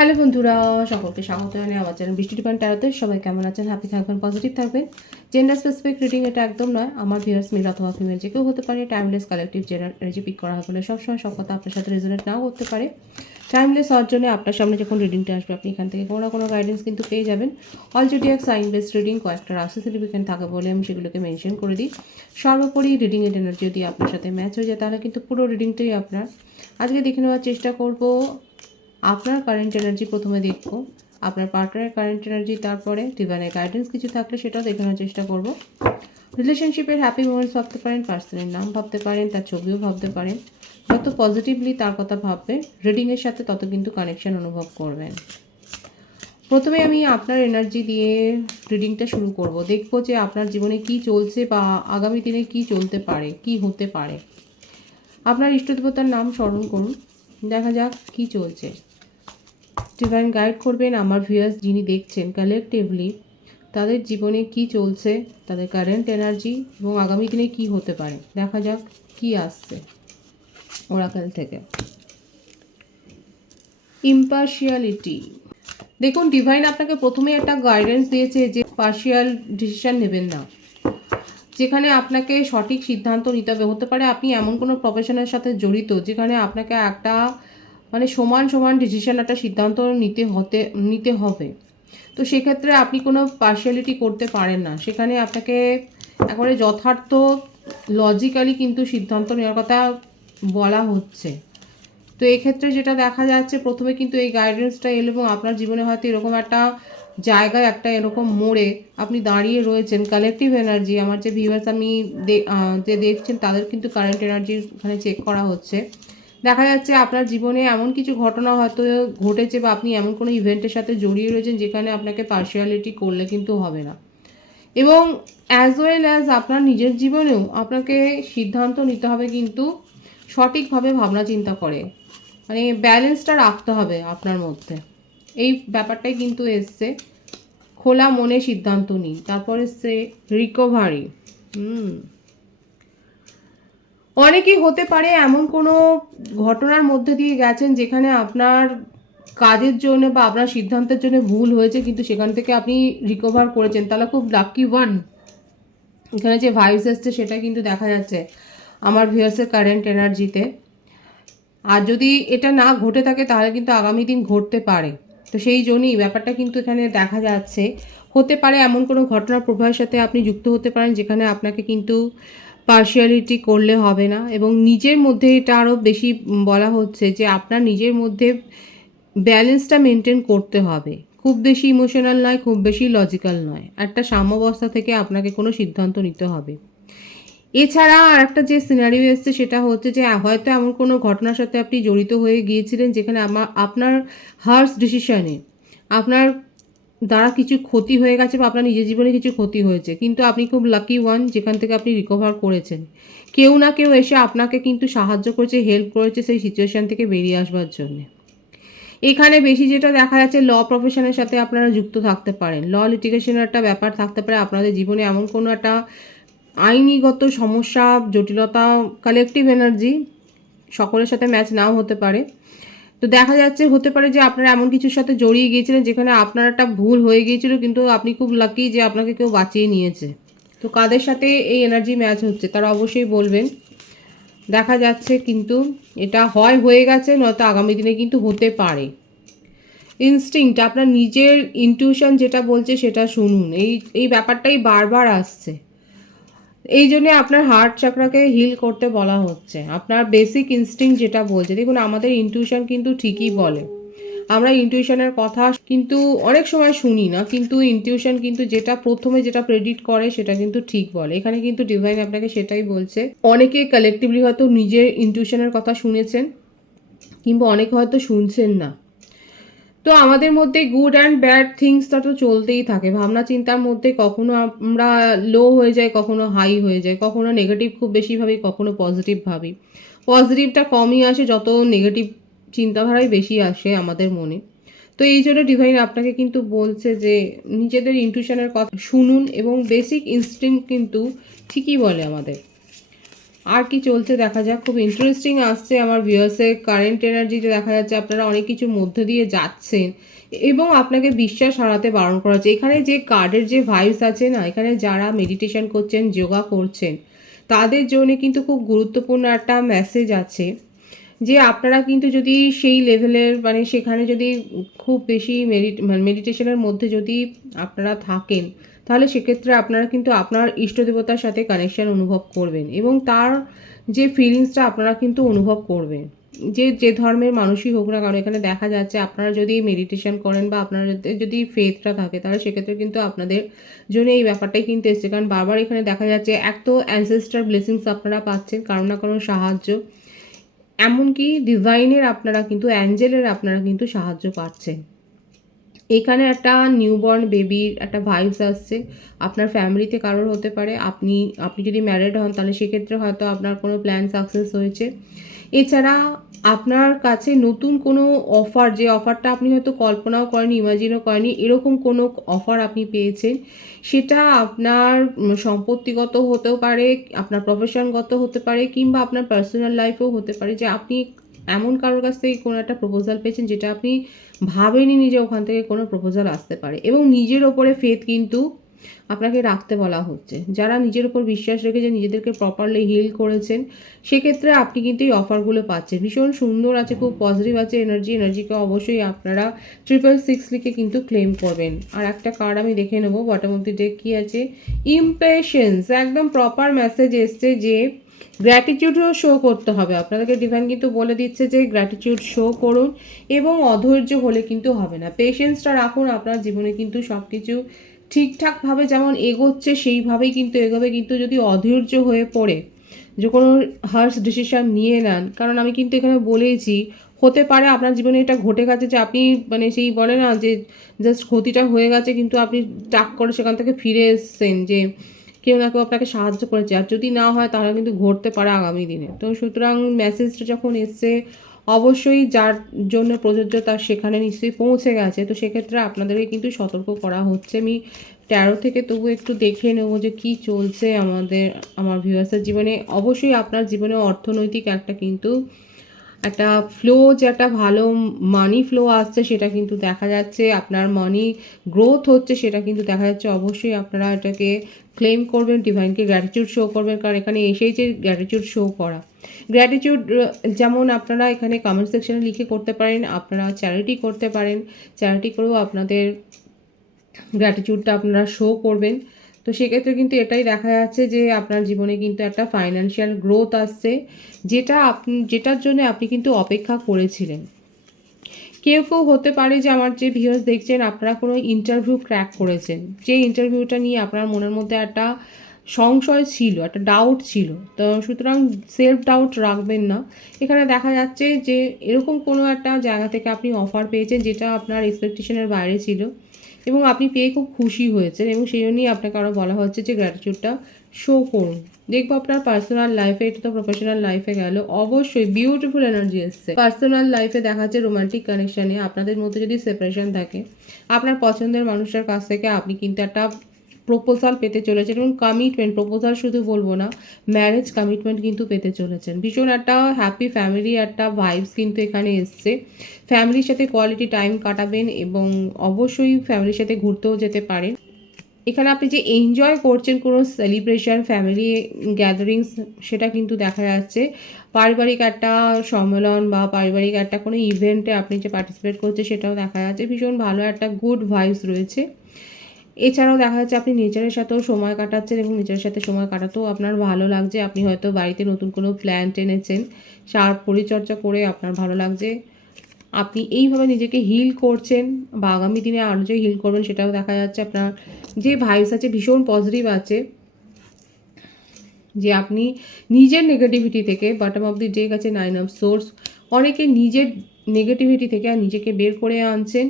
Hello বন্ধুরা, সকলকে স্বাগত জানাই আমার চ্যানেল বৃষ্টি ডিপেন্ড ট্যারোতে। সবাই কেমন আছেন? হ্যাপি থাকবেন, পজিটিভ থাকবেন। জেন্ডার স্পেসিফিক রিডিং এটা একদম নয়। আমার ভিউয়ার্স মেল অথবা ফিমেল যে কেউ হতে পারে। Timeless collective general energy pick করা হয় বলে সবসময় সব কথা আপনার সাথে রেজোনেট নাও করতে পারে। টাইমলেস হওয়ার জন্য আপনার সামনে যখন রিডিংটা আসবে আপনি এখান থেকে কোনো না কোনো গাইডেন্স কিন্তু পেয়ে যাবেন। All zodiac sign based reading কয়েকটা রাশি সার্টিফিকেট থাকে বলে আমি সেগুলোকে মেনশন করে দিই। সর্বোপরি রিডিংয়ের এনার্জি যদি আপনার সাথে ম্যাচ হয়ে যায় তাহলে কিন্তু পুরো রিডিংটাই আপনার। আজকে দেখে নেওয়ার চেষ্টা করব আপনার কারেন্ট এনার্জি। প্রথমে দেখব আপনার পার্টনারের কারেন্ট এনার্জি, তারপরে ডিভাইনের গাইডেন্স কিছু থাকলে সেটাও দেখানোর চেষ্টা করব। রিলেশনশিপের হ্যাপি মোমেন্টস ভাবতে পারেন, পার্সনের নাম ভাবতে পারেন, তার ছবিও ভাবতে পারেন। যত পজিটিভলি তার কথা ভাববেন রিডিংয়ের সাথে তত কিন্তু কানেকশন অনুভব করবেন। প্রথমে আমি আপনার এনার্জি দিয়ে রিডিংটা শুরু করব। দেখব যে আপনার জীবনে কি চলছে বা আগামী দিনে কি চলতে পারে, কি হতে পারে। আপনার ইষ্টদেবতার নাম স্মরণ করুন, দেখা যাক কি চলছে। ডিভাইন গাইড করবেন আমার ভিউয়ার্স যিনি দেখছেন কালেকটিভলি তাদের জীবনে কি চলছে, তাদের কারেন্ট এনার্জি এবং আগামী দিনে কি হতে পারে। দেখা যাক কি আসছে ওরাকেল থেকে। ইম্পার্শিয়ালিটি। দেখুন, ডিভাইন আপনাকে প্রথমে একটা গাইডেন্স দিয়েছে যে পার্শিয়াল ডিসিশন নেবেন না, যেখানে আপনাকে সঠিক সিদ্ধান্ত নিতে হবে। হতে পারে আপনি এমন কোনো প্রফেশনের সাথে জড়িত যেখানে আপনাকে একটা সমান সমান ডিসিশন, একটা সিদ্ধান্ত নিতে হবে। তো সেক্ষেত্রে আপনি কোনো পার্শিয়ালিটি করতে পারেন না, সেখানে আপনাকে একবারে যথার্থ লজিক্যালি কিন্তু সিদ্ধান্ত নেওয়ার কথা বলা হচ্ছে। তো এক্ষেত্রে যেটা দেখা যাচ্ছে প্রথমে কিন্তু এই গাইডেন্সটা এলো এবং আপনার জীবনে হয়তো এরকম একটা জায়গায়, একটা এরকম মোড়ে আপনি দাঁড়িয়ে রয়েছেন। কালেকটিভ এনার্জি আমার যে ভিউয়ার্স আমি যে দেখছেন তাদের কিন্তু কারেন্ট এনার্জি এখানে চেক করা হচ্ছে। দেখা যাচ্ছে আপনার জীবনে এমন কিছু ঘটনা হয়তো ঘটেছে বা আপনি এমন কোনো ইভেন্টের সাথে জড়িয়ে রয়েছেন যেখানে আপনাকে পার্শিয়ালিটি করলে কিন্তু হবে না। এবং অ্যাজ ওয়েল অ্যাজ আপনার নিজের জীবনেও আপনাকে সিদ্ধান্ত নিতে হবে কিন্তু সঠিকভাবে ভাবনা চিন্তা করে, ব্যালেন্সটা রাখতে হবে আপনার মধ্যে। এই ব্যাপারটাই কিন্তু এসছে। খোলা মনে সিদ্ধান্ত নিন। তারপর এসছে রিকভারি। অনেকেই হতে পারে এমন কোনো ঘটনার মধ্যে দিয়ে গেছেন যেখানে আপনার কাজের জন্য বা আপনার সিদ্ধান্তের জন্য ভুল হয়েছে, কিন্তু সেখান থেকে আপনি রিকভার করেছেন, তাহলে খুব লাকি ওয়ান। এখানে যে ভাইবস এসছে সেটা কিন্তু দেখা যাচ্ছে আমার ভিউয়ার্সের কারেন্ট এনার্জিতে। আর যদি এটা না ঘটে থাকে তাহলে কিন্তু আগামী দিন ঘটতে পারে। তো সেই জন্যই ব্যাপারটা কিন্তু এখানে দেখা যাচ্ছে। হতে পারে এমন কোনো ঘটনার প্রভাবের সাথে আপনি যুক্ত হতে পারেন যেখানে আপনাকে কিন্তু পার্শিয়ালিটি করলে হবে না। এবং নিজের মধ্যে এটা আরও বেশি বলা হচ্ছে যে আপনার নিজের মধ্যে ব্যালেন্সটা মেনটেন করতে হবে। খুব বেশি ইমোশনাল নয়, খুব বেশি লজিক্যাল নয়, একটা সাম্যাবস্থা থেকে আপনাকে কোনো সিদ্ধান্ত নিতে হবে। এছাড়া আর একটা যে সিনারিও এসছে সেটা হচ্ছে যে হয়তো এমন কোনো ঘটনার সাথে আপনি জড়িত হয়ে গিয়েছিলেন যেখানে আপনার হার্স ডিসিশনে আপনার দ্বারা কিছু ক্ষতি হয়ে গেছে বা আপনার নিজের জীবনে কিছু ক্ষতি হয়েছে, কিন্তু আপনি খুব লাকি ওয়ান যেখান থেকে আপনি রিকভার করেছেন। কেউ না কেউ এসে আপনাকে কিন্তু সাহায্য করেছে, হেল্প করেছে সেই সিচুয়েশান থেকে বেরিয়ে আসবার জন্যে। এখানে বেশি যেটা দেখা যাচ্ছে ল প্রফেশনের সাথে আপনারা যুক্ত থাকতে পারেন। ল লিটিগেশনের একটা ব্যাপার থাকতে পারে আপনাদের জীবনে, এমন কোনো একটা আইনিগত সমস্যা, জটিলতা। কালেকটিভ এনার্জি সকলের সাথে ম্যাচ নাও হতে পারে। তো দেখা যাচ্ছে হতে পারে যে আপনারা এমন কিছুর সাথে জড়িয়ে গিয়েছিলেন যেখানে আপনার একটা ভুল হয়ে গিয়েছিল, কিন্তু আপনি খুব লাকি যে আপনাকে কেউ বাঁচিয়ে নিয়েছে। তো কাদের সাথে এই এনার্জি ম্যাচ হচ্ছে তারা অবশ্যই বলবেন। দেখা যাচ্ছে কিন্তু এটা হয়ে গেছে, নয়তো আগামী দিনে কিন্তু হতে পারে। ইনস্টিংক্ট, আপনার নিজের ইনটিউশন যেটা বলছে সেটা শুনুন। এই ব্যাপারটাই বারবার আসছে। এই জন্যে আপনার হার্ট চাকরাকে হিল করতে বলা হচ্ছে। আপনার বেসিক ইনস্টিংক্ট যেটা বলছে, দেখুন আমাদের ইনটিউশন কিন্তু ঠিকই বলে। আমরা ইনটিউশনের কথা কিন্তু অনেক সময় শুনি না, কিন্তু ইনটিউশন কিন্তু যেটা প্রথমে যেটা প্রেডিক্ট করে সেটা কিন্তু ঠিক বলে। এখানে কিন্তু ডিভাইন আপনাকে সেটাই বলছে। অনেকে কালেকটিভলি হয়তো নিজের ইনটিউশনের কথা শুনেছেন, কিংবা অনেকে হয়তো শুনছেন না। তো আমাদের মধ্যে গুড অ্যান্ড ব্যাড থিংসটা তো চলতেই থাকে। ভাবনা চিন্তার মধ্যে কখনো আমরা লো হয়ে যাই, কখনো হাই হয়ে যায়, কখনো নেগেটিভ খুব বেশি ভাবি, কখনো পজিটিভ ভাবি। পজিটিভটা কমই আসে, যত নেগেটিভ চিন্তাধারাই বেশি আসে আমাদের মনে। তো এই জন্য ডিভাইন আপনাকে কিন্তু বলছে যে নিজেদের ইনটিউশনের কথা শুনুন, এবং বেসিক ইনস্টিংক্ট কিন্তু ঠিকই বলে আমাদের। আর কি চলছে দেখা যাক। খুব ইন্টারেস্টিং আসছে আমার ভিউয়ার্সের কারেন্ট এনার্জিতে দেখা যাচ্ছে আপনারা অনেক কিছুর মধ্য দিয়ে যাচ্ছেন এবং আপনাকে বিশ্বাস হারাতে বারণ করা হচ্ছে। এখানে যে কার্ডের যে ভাইবস আছে না, এখানে যারা মেডিটেশন করছেন, যোগা করছেন, তাদের জন্য কিন্তু খুব গুরুত্বপূর্ণ একটা মেসেজ আছে যে আপনারা কিন্তু যদি সেই লেভেলের মানে সেখানে যদি খুব বেশি মেডিটেশনের মধ্যে যদি আপনারা থাকেন, তাহলে সেক্ষেত্রে আপনারা কিন্তু আপনার ইষ্ট দেবতার সাথে কানেকশন অনুভব করবেন এবং তার যে ফিলিংসটা আপনারা কিন্তু অনুভব করবেন, যে যে ধর্মের মানুষই হোক না কারণ এখানে দেখা যাচ্ছে আপনারা যদি মেডিটেশন করেন বা আপনারা যদি ফেথটা থাকে তাহলে সেক্ষেত্রে কিন্তু আপনাদের জন্য এই ব্যাপারটাই কিন্তু এসছে। কারণ বারবার এখানে দেখা যাচ্ছে এক তো অ্যানসেস্টার ব্লেসিংস আপনারা পাচ্ছেন, কারো না কারো সাহায্য, এমনকি ডিভাইনের আপনারা কিন্তু অ্যাঞ্জেলের আপনারা কিন্তু সাহায্য পাচ্ছেন। এখানে একটা নিউবর্ন বেবির একটা ভাইবস আসছে, আপনার ফ্যামিলিতে কারোর হতে পারে, আপনি আপনি যদি ম্যারিড হন তাহলে সেক্ষেত্রে হয়তো আপনার কোনো প্ল্যান সাকসেস হয়েছে। এছাড়া আপনার কাছে নতুন কোনো অফার, যে অফারটা আপনি হয়তো কল্পনাও করেনি, ইমাজিনও করেনি, এরকম কোনো অফার আপনি পেয়েছেন, সেটা আপনার সম্পত্তিগত হতেও পারে, আপনার প্রফেশনগত হতে পারে, কিংবা আপনার পার্সোনাল লাইফেও হতে পারে যে আপনি এমন কারোর কাছ থেকে কোনো একটা প্রপোজাল পেয়েছেন যেটা আপনি ভাবেনি যে ওখান থেকে কোনো প্রপোজাল আসতে পারে। এবং নিজের ওপরে ফেথ কিন্তু আপনাকে রাখতে বলা হচ্ছে। যারা নিজের উপর বিশ্বাস রেখে নিজেদেরকে প্রপারলি হিল করেছেন, সেক্ষেত্রে আপনি কিন্তু এই অফারগুলো পাচ্ছেন। ভীষণ সুন্দর আছে, খুব পজিটিভ আছে এনার্জিকে অবশ্যই আপনারা 666 লিখে কিন্তু ক্লেম করবেন। আর একটা কার্ড আমি দেখে নেবো বটম অফ দি ডেক কী আছে। ইমপেশেন্স, একদম প্রপার মেসেজ এসছে যে গ্র্যাটিটিউডও শো করতে হবে আপনাদেরকে। ডিভাইন কিন্তু বলে দিচ্ছে যে গ্র্যাটিটিউড শো করুন এবং অধৈর্য হলে কিন্তু হবে না, পেশেন্সটা রাখুন। আপনার জীবনে কিন্তু সব কিছু ঠিকঠাকভাবে যেমন এগোচ্ছে সেইভাবেই কিন্তু এগোবে, কিন্তু যদি অধৈর্য হয়ে পড়ে যে কোনো হার্স ডিসিশন নিয়ে নেন, কারণ আমি কিন্তু এখানে বলেইছি হতে পারে আপনার জীবনে এটা ঘটে গেছে যে আপনি মানে সেই বলে না যে জাস্ট ক্ষতিটা হয়ে গেছে কিন্তু আপনি টাক করে সেখান থেকে ফিরে এসছেন, যে কেউ না কেউ আপনাকে সাহায্য করেছে। আর যদি না হয় তাহলে কিন্তু ঘটতে পারে আগামী দিনে। তো সুতরাং মেসেজটা যখন এসছে অবশ্যই যার জন্য প্রযোজ্য তার সেখানে নিশ্চয়ই পৌঁছে গেছে। তো সেক্ষেত্রে আপনাদেরকে কিন্তু সতর্ক করা হচ্ছে। আমি ট্যারো থেকে তবু একটু দেখে নেবো যে কী চলছে আমার ভিউয়ার্সের জীবনে। অবশ্যই আপনার জীবনে অর্থনৈতিক একটা ফ্লো, যে একটা ভালো মানি ফ্লো আসছে সেটা কিন্তু দেখা যাচ্ছে, আপনার মানি গ্রোথ হচ্ছে সেটা কিন্তু দেখা যাচ্ছে। অবশ্যই আপনারা এটাকে ক্লেম করবেন, ডিভাইনকে গ্র্যাটিটিউড শো করবেন, কারণ এখানে এসেই যে গ্র্যাটিটিউড শো করা, গ্র্যাটিটিউড যেমন আপনারা এখানে কমেন্ট সেকশনে লিখে করতে পারেন, আপনারা চ্যারিটি করতে পারেন, চ্যারিটি করেও আপনাদের গ্র্যাটিটিউডটা আপনারা শো করবেন। তো সেক্ষেত্রে কিন্তু এটাই দেখা যাচ্ছে যে আপনার জীবনে কিন্তু একটা ফাইন্যান্সিয়াল গ্রোথ আসছে, যেটার জন্য আপনি কিন্তু অপেক্ষা করেছিলেন। কেউ হতে পারে যে আমার যে ভিউয়ার্স দেখছেন আপনারা কোনো ইন্টারভিউ ক্র্যাক করেছেন, যে ইন্টারভিউটা নিয়ে আপনার মনের মধ্যে একটা সংশয় ছিল, একটা ডাউট ছিল। তো সুতরাং সেলফ ডাউট রাখবেন না। এখানে দেখা যাচ্ছে যে এরকম কোনো একটা জায়গা থেকে আপনি অফার পেয়েছেন যেটা আপনার এক্সপেকটেশনের বাইরে ছিল এবং আপনি পেয়ে খুব খুশি হয়েছেন, এবং সেই জন্যই আপনাকে আরও বলা হচ্ছে যে গ্র্যাটিটিউডটা শো করুন। দেখবো আপনার পার্সোনাল লাইফে, এটা তো প্রফেশনাল লাইফে গেল, অবশ্যই বিউটিফুল এনার্জি এসছে। পার্সোনাল লাইফে দেখা যাচ্ছে রোমান্টিক কানেকশানে আপনাদের মধ্যে যদি সেপারেশন থাকে, আপনার পছন্দের মানুষের কাছ থেকে আপনি কিন্তু একটা প্রপোজাল পেতে চলেছেন এবং কমিটমেন্ট, প্রপোজাল শুধু বলবো না, ম্যারেজ কমিটমেন্ট কিন্তু পেতে চলেছেন। ভীষণ একটা হ্যাপি ফ্যামিলি একটা ভাইবস কিন্তু এখানে এসছে। ফ্যামিলির সাথে কোয়ালিটি টাইম কাটাবেন এবং অবশ্যই ফ্যামিলির সাথে ঘুরতেও যেতে পারেন। এখানে আপনি যে এনজয় করছেন কোনো সেলিব্রেশন, ফ্যামিলি গ্যাদারিংস, সেটা কিন্তু দেখা যাচ্ছে। পারিবারিক একটা সম্মেলন বা পারিবারিক একটা কোনো ইভেন্টে আপনি যে পার্টিসিপেট করছে সেটাও দেখা যাচ্ছে। ভীষণ ভালো একটা গুড ভাইবস রয়েছে। এছাড়াও দেখা যাচ্ছে আপনি নেচারের সাথেও সময় কাটাচ্ছেন এবং নেচারের সাথে সময় কাটাতেও আপনার ভালো লাগছে। আপনি হয়তো বাড়িতে নতুন কোনো প্ল্যান্ট এনেছেন, সার পরিচর্যা করে আপনার ভালো লাগছে। আপনি এইভাবে নিজেকে হিল করছেন বা আগামী দিনে আরও যে হিল করবেন সেটাও দেখা যাচ্ছে। আপনার যে ভাইবস আছে ভীষণ পজিটিভ আছে, যে আপনি নিজের নেগেটিভিটি থেকে, বটম অফ দি ডেক আছে 9 অফ সোর্স, অনেকে নিজের নেগেটিভিটি থেকে আর নিজেকে বের করে আনছেন।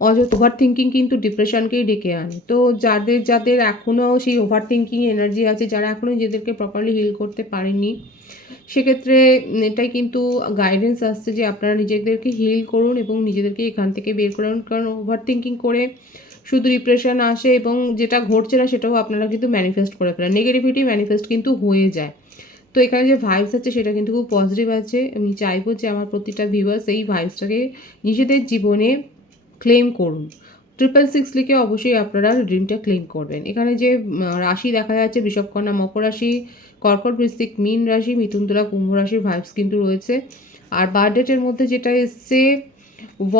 ওভার থিঙ্কিং কিন্তু ডিপ্রেশনকেই ডেকে আনে। তো যাদের এখনও সেই ওভার থিঙ্কিং এনার্জি আছে, যারা এখনও নিজেদেরকে প্রপারলি হিল করতে পারেননি, সেক্ষেত্রে এটাই কিন্তু গাইডেন্স আসছে যে আপনারা নিজেদেরকে হিল করুন এবং নিজেদেরকে এখান থেকে বের করুন। কারণ ওভার থিঙ্কিং করে শুধু ডিপ্রেশন আসে এবং যেটা ঘটছে না সেটাও আপনারা কিন্তু ম্যানিফেস্ট করে ফেলেন, নেগেটিভিটি ম্যানিফেস্ট কিন্তু হয়ে যায়। তো এখানে যে ভাইবস আছে সেটা কিন্তু খুব পজিটিভ আছে। আমি চাইবো যে আমার প্রতিটা ভিউয়ার্স এই ভাইবসটাকে নিজেদের জীবনে ক্লেম করুন। 666 লিখে অবশ্যই আপনারা রিডিংটা ক্লেম করবেন। এখানে যে রাশি দেখা যাচ্ছে বৃষভকন্যা, মকর রাশি, কর্কট, বৃশ্চিক, মীন রাশি, মিথুন, তুলা, কুম্ভ রাশির ভাইবস কিন্তু রয়েছে। আর বার্থ ডেটের মধ্যে যেটা এসছে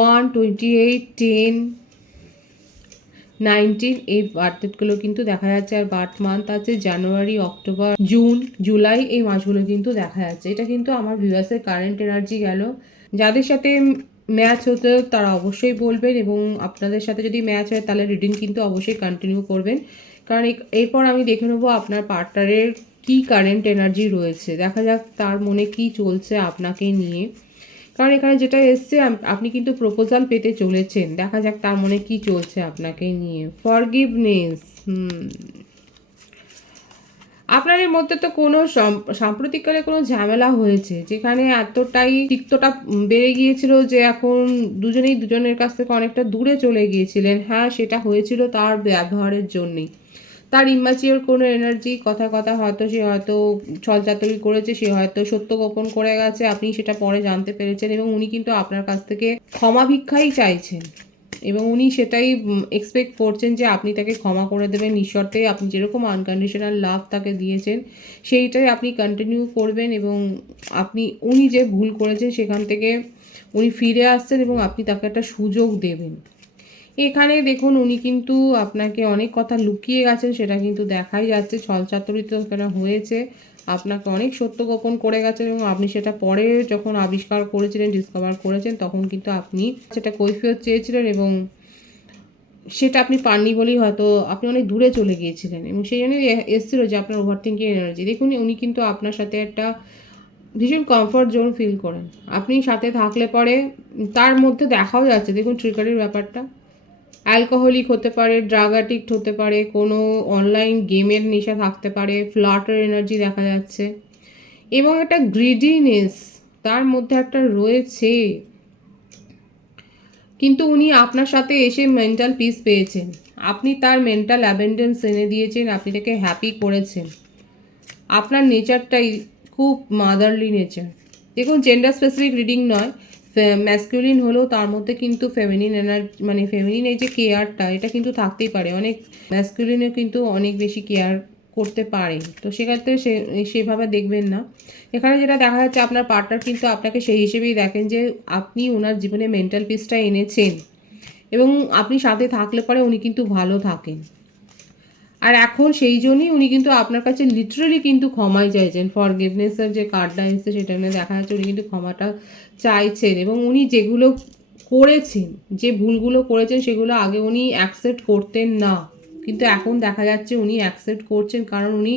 1, 28, 10, 19 এই বার্থ ডেটগুলো কিন্তু দেখা যাচ্ছে। আর বার্থ মান্থ আছে জানুয়ারি, অক্টোবর, জুন, জুলাই, এই মাসগুলো কিন্তু দেখা যাচ্ছে। এটা কিন্তু আমার ভিউয়ার্সের কারেন্ট এনার্জি গেল। যাদের সাথে ম্যাচ হতো তারা অবশ্যই বলবেন, এবং আপনাদের সাথে যদি ম্যাচ হয় তাহলে রিডিং কিন্তু অবশ্যই কন্টিনিউ করবেন, কারণ এরপর আমি দেখে নেবো আপনার পার্টনারের কি কারেন্ট এনার্জি রয়েছে। দেখা যাক তার মনে কি চলছে আপনাকে নিয়ে, কারণ এখানে যেটা এসছে আপনি কিন্তু প্রপোজাল পেতে চলেছেন। দেখা যাক তার মনে কি চলছে আপনাকে নিয়ে। ফরগিভনেস, আপনাদের মধ্যে তো কোনো সাম্প্রতিককালে কোনো ঝামেলা হয়েছে যেখানে এতটাই তিক্ততা বেড়ে গিয়েছিল যে এখন দুজনেই দুজনের কাছ থেকে অনেকটা দূরে চলে গিয়েছিলেন। হ্যাঁ, সেটা হয়েছিল তার ব্যবহারের জন্যেই, তার ইম্যাচিওর কোনো এনার্জি, কথা কথা হয়তো সে হয়তো ছলচাতুরি করেছে, সে হয়তো সত্য গোপন করে গেছে, আপনি সেটা পরে জানতে পেরেছেন, এবং উনি কিন্তু আপনার কাছ থেকে ক্ষমা ভিক্ষাই চাইছেন, এবং উনি সেটাই এক্সপেক্ট করছেন যে আপনি তাকে ক্ষমা করে দেবেন নিঃশর্তে। আপনি যেরকম আনকন্ডিশনাল লাভ তাকে দিয়েছেন সেইটাই আপনি কন্টিনিউ করবেন, এবং উনি যে ভুল করেছেন সেখান থেকে উনি ফিরে আসছেন এবং আপনি তাকে একটা সুযোগ দেবেন। এখানে দেখুন উনি কিন্তু আপনাকে অনেক কথা লুকিয়ে গেছেন, সেটা কিন্তু দেখাই যাচ্ছে। ছলচাতুরি তো এখানে হয়েছে, আপনাকে অনেক সত্য গোপন করে গেছেন, এবং আপনি সেটা পরে যখন আবিষ্কার করেছিলেন, ডিসকভার করেছেন, তখন কিন্তু আপনি সেটা কৈফিয়ত চেয়েছিলেন, এবং সেটা আপনি পাননি বলেই হয়তো আপনি অনেক দূরে চলে গিয়েছিলেন, এবং সেই জন্যই এসেছিলো যে আপনার ওভার থিঙ্কিং এনার্জি। দেখুন উনি কিন্তু আপনার সাথে একটা ভীষণ কমফর্ট জোন ফিল করেন। আপনি সাথে থাকলে পরে তার মধ্যে দেখাও যাচ্ছে, দেখুন ট্রিকারির ব্যাপারটা। অ্যালকোহলিক হতে পারে, ড্রাগ অ্যাডিক্ট হতে পারে, কোনো অনলাইন গেমের নেশা থাকতে পারে, ফ্লার্টের এনার্জি দেখা যাচ্ছে, এবং একটা গ্রিডিনেস তার মধ্যে একটা রয়েছে। কিন্তু উনি আপনার সাথে এসে মেন্টাল পিস পেয়েছেন, আপনি তার মেন্টাল অ্যাবেন্ডেন্স এনে দিয়েছেন, আপনি তাকে হ্যাপি করেছেন। আপনার নেচারটাই খুব মাদারলি নেচার। দেখুন জেন্ডার স্পেসিফিক রিডিং নয়, ম্যাসকুলিন হলেও তার মধ্যে কিন্তু ফেমিনিন এনার্জি, মানে ফেমিনিন এই যে কেয়ারটা, এটা কিন্তু থাকতেই পারে। অনেক ম্যাসকুলিনও কিন্তু অনেক বেশি কেয়ার করতে পারে, তো সেক্ষেত্রে সেভাবে দেখবেন না। এখানে যেটা দেখা যাচ্ছে আপনার পার্টনার কিন্তু আপনাকে সেই হিসেবেই দেখেন যে আপনি ওনার জীবনে মেন্টাল পিসটা এনেছেন, এবং আপনি সাথে থাকলে পরে উনি কিন্তু ভালো থাকেন। আর এখন সেই জন্যই উনি কিন্তু আপনার কাছে লিটারালি কিন্তু ক্ষমাই চাইছেন। ফরগিভনেসের যে কার্ডটা এসেছে সেটা নিয়ে দেখা যাচ্ছে উনি কিন্তু ক্ষমাটা চাইছেন, এবং উনি যেগুলো করেছেন, যে ভুলগুলো করেছেন সেগুলো আগে উনি অ্যাকসেপ্ট করতেন না, কিন্তু এখন দেখা যাচ্ছে উনি অ্যাকসেপ্ট করছেন, কারণ উনি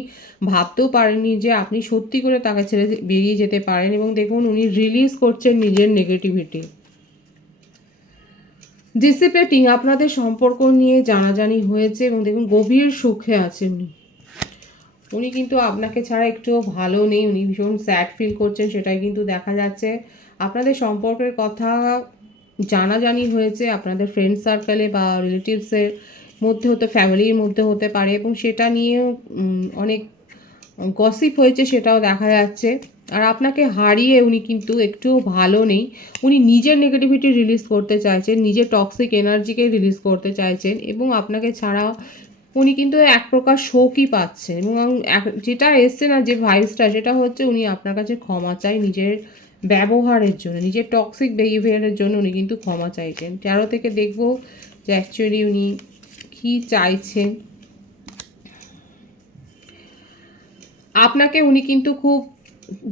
ভাবতেও পারেননি যে আপনি সত্যি করে তাকে ছেড়ে বেরিয়ে যেতে পারেন। এবং দেখুন উনি রিলিজ করছেন নিজের নেগেটিভিটি। ডিসিপেটিং, আপনাদের সম্পর্ক নিয়ে জানাজানি হয়েছে, এবং দেখুন গভীর সুখে আছে উনি। উনি কিন্তু আপনাকে ছাড়া একটুও ভালো নেই, উনি ভীষণ স্যাড ফিল করছেন, সেটাই কিন্তু দেখা যাচ্ছে। আপনাদের সম্পর্কের কথা জানাজানি হয়েছে আপনাদের ফ্রেন্ড সার্কেলে বা রিলেটিভসের মধ্যে হতে, ফ্যামিলির মধ্যে হতে পারে, এবং সেটা নিয়েও অনেক গসিপ হয়েছে, সেটাও দেখা যাচ্ছে। আর আপনাকে হারিয়ে উনি কিন্তু একটুও ভালো নেই, উনি নিজের নেগেটিভিটি রিলিজ করতে চাইছেন, নিজের টক্সিক এনার্জিকে রিলিজ করতে চাইছেন, এবং আপনাকে ছাড়া উনি কিন্তু এক প্রকার শোকই পাচ্ছেন। এবং যেটা এসছে না, যে ভাইবসটা, সেটা হচ্ছে উনি আপনার কাছে ক্ষমা চাই নিজের ব্যবহারের জন্য, নিজের টক্সিক বিহেভিয়ারের জন্য উনি কিন্তু ক্ষমা চাইছেন। 13 থেকে দেখবো যে অ্যাকচুয়ালি উনি কি চাইছেন। আপনাকে উনি কিন্তু খুব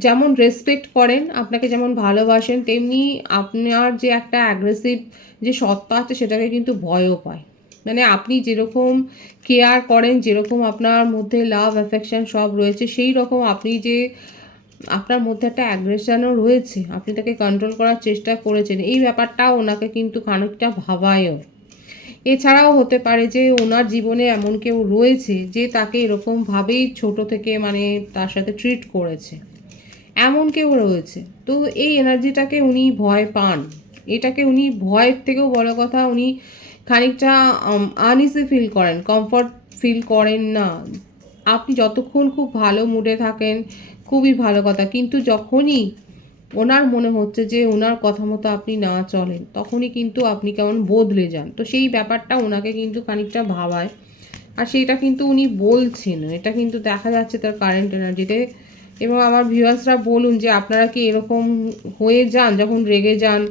যেমন রেসপেক্ট করেন, আপনাকে যেমন ভালোবাসেন, তেমনি আপনার যে একটা অ্যাগ্রেসিভ যে সত্তা আছে সেটাকে কিন্তু ভয়ও পায়। মানে আপনি যেরকম কেয়ার করেন, যেরকম আপনার মধ্যে লাভ অ্যাফেকশন সব রয়েছে, সেই রকম আপনি যে আপনার মধ্যে একটা অ্যাগ্রেশনও রয়েছে, আপনি তাকে কন্ট্রোল করার চেষ্টা করেছেন, এই ব্যাপারটাও ওনাকে কিন্তু খানিকটা ভাবায়ও। এছাড়াও হতে পারে যে ওনার জীবনে এমন কেউ রয়েছে যে তাকে এরকমভাবেই ছোট থেকে মানে তার সাথে ট্রিট করেছে, এমন কেউ রয়েছে। তো এই এনার্জিটাকে উনি ভয় পান, এটাকে উনি ভয়ের থেকেও বড় কথা উনি খানিকটা আনইজি ফিল করেন, কমফর্ট ফিল করেন না। আপনি যতক্ষণ খুব ভালো মুডে থাকেন, খুবই ভালো কথা। কিন্তু যখনই ওনার মনে হচ্ছে যে ওনার কথা মতো আপনি না চলেন, তখনই কিন্তু আপনি কেমন বদলে যান। তো সেই ব্যাপারটা ওনাকে কিন্তু খানিকটা ভাবায়। আর সেটা কিন্তু উনি বলছেন, এটা কিন্তু দেখা যাচ্ছে তার কারেন্ট এনার্জিতে। এবং আমার ভিউয়ার্সরা বলুন যে আপনারা কি এরকম হয়ে যান যখন রেগে যান,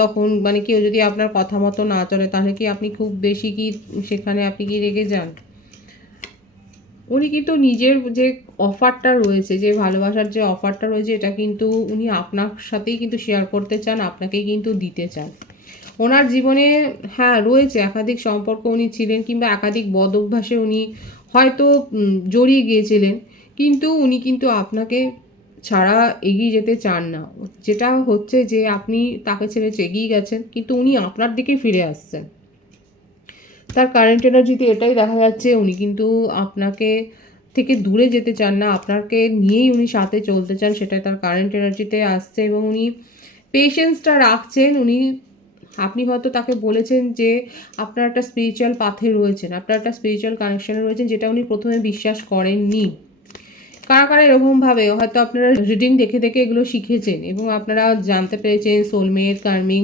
তখন মানে কেউ যদি আপনার কথা মতো না চলে তাহলে কি আপনি খুব বেশি কি সেখানে আপনি কি রেগে যান? উনি কিন্তু নিজের যে অফারটা রয়েছে, যে ভালোবাসার যে অফারটা রয়েছে, এটা কিন্তু উনি আপনার সাথেই কিন্তু শেয়ার করতে চান, আপনাকেই কিন্তু দিতে চান। ওনার জীবনে হ্যাঁ রয়েছে একাধিক সম্পর্ক উনি ছিলেন, কিংবা একাধিক বদ অভ্যাসে উনি হয়তো জড়িয়ে গিয়েছিলেন, কিন্তু উনি কিন্তু আপনাকে ছাড়া এগিয়ে যেতে চান না। যেটা হচ্ছে যে আপনি তাকে ছেড়ে এগিয়ে গেছেন, কিন্তু উনি আপনার দিকে ফিরে আসছেন। তার কারেন্ট এনার্জিতে এটাই দেখা যাচ্ছে, উনি কিন্তু আপনাকে থেকে দূরে যেতে চান না, আপনাকে নিয়েই উনি সাথে চলতে চান, সেটাই তার কারেন্ট এনার্জিতে আসছে। এবং উনি পেশেন্সটা রাখছেন। আপনি হয়তো তাকে বলেছেন যে আপনার একটা স্পিরিচুয়াল পাথে রয়েছেন, আপনার একটা স্পিরিচুয়াল কানেকশনে রয়েছেন, যেটা উনি প্রথমে বিশ্বাস করেননি। কারা কারা এরকমভাবে হয়তো আপনারা রিডিং দেখে দেখে এগুলো শিখেছেন এবং আপনারা জানতে পেরেছেন সোলমেট, কার্মিং,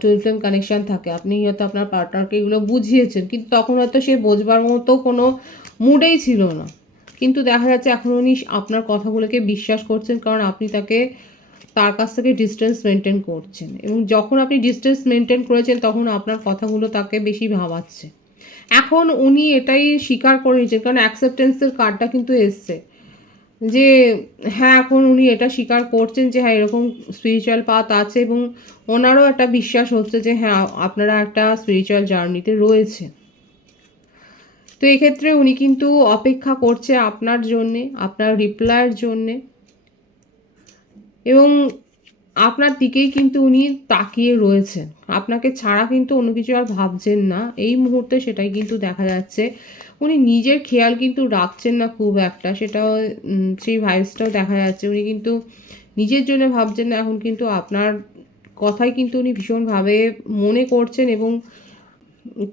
টুইন ফ্লেম কানেকশন থাকে। আপনি হয়তো আপনার পার্টনারকে এগুলো বুঝিয়েছেন, কিন্তু তখন হয়তো সে বোঝবার মতো কোনো মুডেই ছিল না। কিন্তু দেখা যাচ্ছে এখন উনি আপনার কথাগুলোকে বিশ্বাস করছেন, কারণ আপনি তার কাছ থেকে ডিস্টেন্স মেনটেন করছেন। এবং যখন আপনি ডিস্টেন্স মেনটেন করেছেন, তখন আপনার কথাগুলো তাকে বেশি ভাবাচ্ছে। এখন উনি এটাই স্বীকার করে নিচ্ছেন, কারণ অ্যাকসেপ্টেন্সের কার্ডটা কিন্তু এসছে যে হ্যাঁ, এখন উনি এটা স্বীকার করছেন যে হ্যাঁ, এরকম স্পিরিচুয়াল পাথ আছে, এবং ওনারও একটা বিশ্বাস হচ্ছে যে হ্যাঁ, আপনারা একটা স্পিরিচুয়াল জার্নিতে রয়েছে। তো এক্ষেত্রে উনি কিন্তু অপেক্ষা করছে আপনার জন্যে, আপনার রিপ্লাইয়ের জন্যে। এবং আপনার দিকেই কিন্তু উনি তাকিয়ে রয়েছেন, আপনাকে ছাড়া কিন্তু অন্য কিছু আর ভাবছেন না এই মুহূর্তে, সেটাই কিন্তু দেখা যাচ্ছে। উনি নিজের খেয়াল কিন্তু রাখছেন না খুব একটা, সেটাও সেই ভাইবসটাও দেখা যাচ্ছে। উনি কিন্তু নিজের জন্য ভাবছেন না এখন, কিন্তু আপনার কথাই কিন্তু উনি ভীষণভাবে মনে করছেন। এবং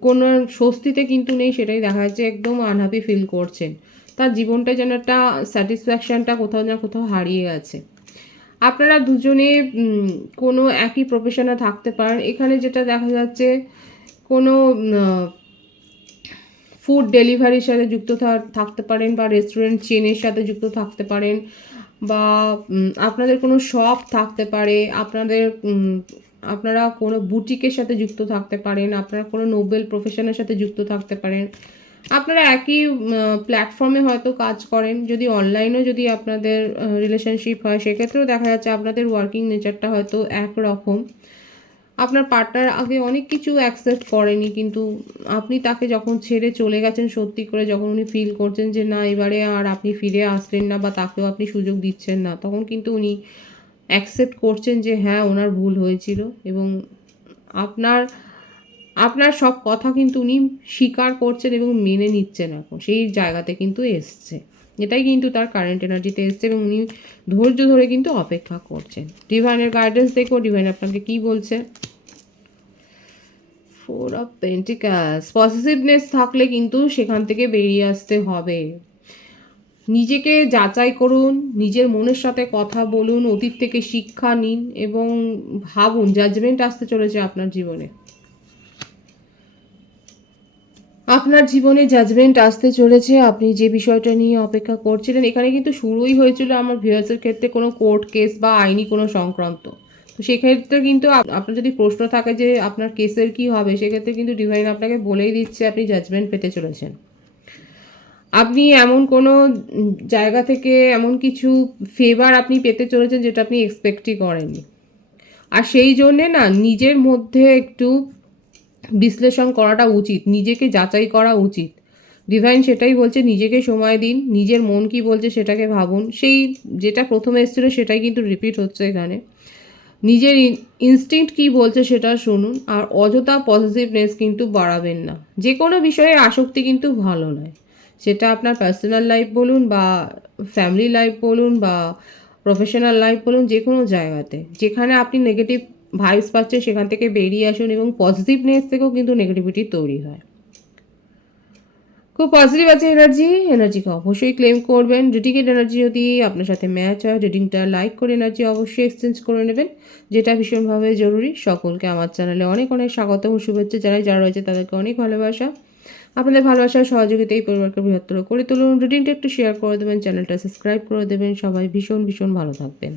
কোনো স্বস্তিতে কিন্তু নেই, সেটাই দেখা যাচ্ছে, একদম আনহ্যাপি ফিল করছেন। তার জীবনটা যেন একটা স্যাটিসফ্যাকশনটা কোথাও না কোথাও হারিয়ে গেছে। আপনারা দুজনে কোনো একই প্রফেশনে থাকতে পারেন। এখানে যেটা দেখা যাচ্ছে, কোনো ফুড ডেলিভারির সাথে যুক্ত থাকতে পারেন, বা রেস্টুরেন্ট চেনের সাথে যুক্ত থাকতে পারেন, বা আপনাদের কোনো শপ থাকতে পারে, আপনারা কোনো বুটিকের সাথে যুক্ত থাকতে পারেন, আপনারা কোনো নোবেল প্রফেশনের সাথে যুক্ত থাকতে পারেন। আপনারা একই প্ল্যাটফর্মে হয়তো কাজ করেন। যদি অনলাইনেও যদি আপনাদের রিলেশনশিপ হয়, সেক্ষেত্রেও দেখা যাচ্ছে আপনাদের ওয়ার্কিং নেচারটা হয়তো একরকম। আপনার পার্টনার আগে অনেক কিছু অ্যাকসেপ্ট করেনি, কিন্তু আপনি তাকে যখন ছেড়ে চলে গেছেন সত্যি করে, যখন উনি ফিল করছেন যে না, এবারে আর আপনি ফিরে আসলেন না, বা তাকেও আপনি সুযোগ দিচ্ছেন না, তখন কিন্তু উনি অ্যাকসেপ্ট করছেন যে হ্যাঁ, ওনার ভুল হয়েছিল। এবং আপনার আপনার সব কথা কিন্তু উনি স্বীকার করছেন এবং মেনে নিচ্ছেন, এখন সেই জায়গাতে কিন্তু এসছে। এটাই কিন্তু তার কারেন্ট এনার্জিতে এসছে, এবং উনি ধৈর্য ধরে কিন্তু অপেক্ষা করছেন। ডিভাইনের গাইডেন্স দেখো, ডিভাইন আপনাকে কি বলছে। 4 অফ পেন্টিকালস। পজিটিভনেস থাকলে কিন্তু সেখান থেকে বেরিয়ে আসতে হবে। নিজেকে যাচাই করুন, নিজের মনের সাথে কথা বলুন, অতীত থেকে শিক্ষা নিন, এবং ভাবুন, জাজমেন্ট আসতে চলেছে আপনার জীবনে। আপনার জীবনে জাজমেন্ট আসতে চলেছে, আপনি যে বিষয়টা নিয়ে অপেক্ষা করছিলেন। এখানে কিন্তু শুরুই হয়েছিল আমার ভিউয়ার্সের ক্ষেত্রে কোনো কোর্ট কেস বা আইনি কোনো সংক্রান্ত। তো সেক্ষেত্রে কিন্তু আপনার যদি প্রশ্ন থাকে যে আপনার কেসের কি হবে, সেক্ষেত্রে কিন্তু ডিভাইন আপনাকে বলেই দিচ্ছে আপনি জাজমেন্ট পেতে চলেছেন। আপনি এমন কোনো জায়গা থেকে এমন কিছু ফেভার আপনি পেতে চলেছেন যেটা আপনি এক্সপেক্টই করেননি। আর সেই জন্যে না, নিজের মধ্যে একটু বিশ্লেষণ করাটা উচিত, নিজেকে যাচাই করা উচিত। ডিভাইন সেটাই বলছে, নিজেকে সময় দিন, নিজের মন কি বলছে সেটাকে ভাবুন। সেই যেটা প্রথমে এসেছিলো সেটাই কিন্তু রিপিট হচ্ছে এখানে। নিজের ইনস্টিংক্ট কি বলছে সেটা শুনুন, আর অযথা পজিটিভনেস কিন্তু বাড়াবেন না। যে কোনো বিষয়ে আসক্তি কিন্তু ভালো নয়, সেটা আপনার পার্সোনাল লাইফ বলুন, বা ফ্যামিলি লাইফ বলুন, বা প্রফেশনাল লাইফ বলুন, যে কোনো জায়গাতে যেখানে আপনি নেগেটিভ ভাইবস পাচ্ছেন সেখান থেকে বেরিয়ে আসুন, এবং পজিটিভনেস থেকেও কিন্তু নেগেটিভিটি তৈরি হয়। খুব পজিটিভ আছে এনার্জিকে অবশ্যই ক্লেম করবেন। ডুপ্লিকেট এনার্জি যদি আপনার সাথে ম্যাচ হয়, রিডিংটা লাইক করে এনার্জি অবশ্যই এক্সচেঞ্জ করে নেবেন, যেটা ভীষণভাবে জরুরি। সকলকে আমার চ্যানেলে অনেক অনেক স্বাগত ও শুভেচ্ছা জানাই। যারা রয়েছে তাদেরকে অনেক ভালোবাসা। আপনাদের ভালোবাসার সহযোগিতা এই পরিবারকে বৃহত্তর করে তুলুন। রিডিংটা একটু শেয়ার করে দেবেন, চ্যানেলটা সাবস্ক্রাইব করে দেবেন। সবাই ভীষণ ভীষণ ভালো থাকবেন।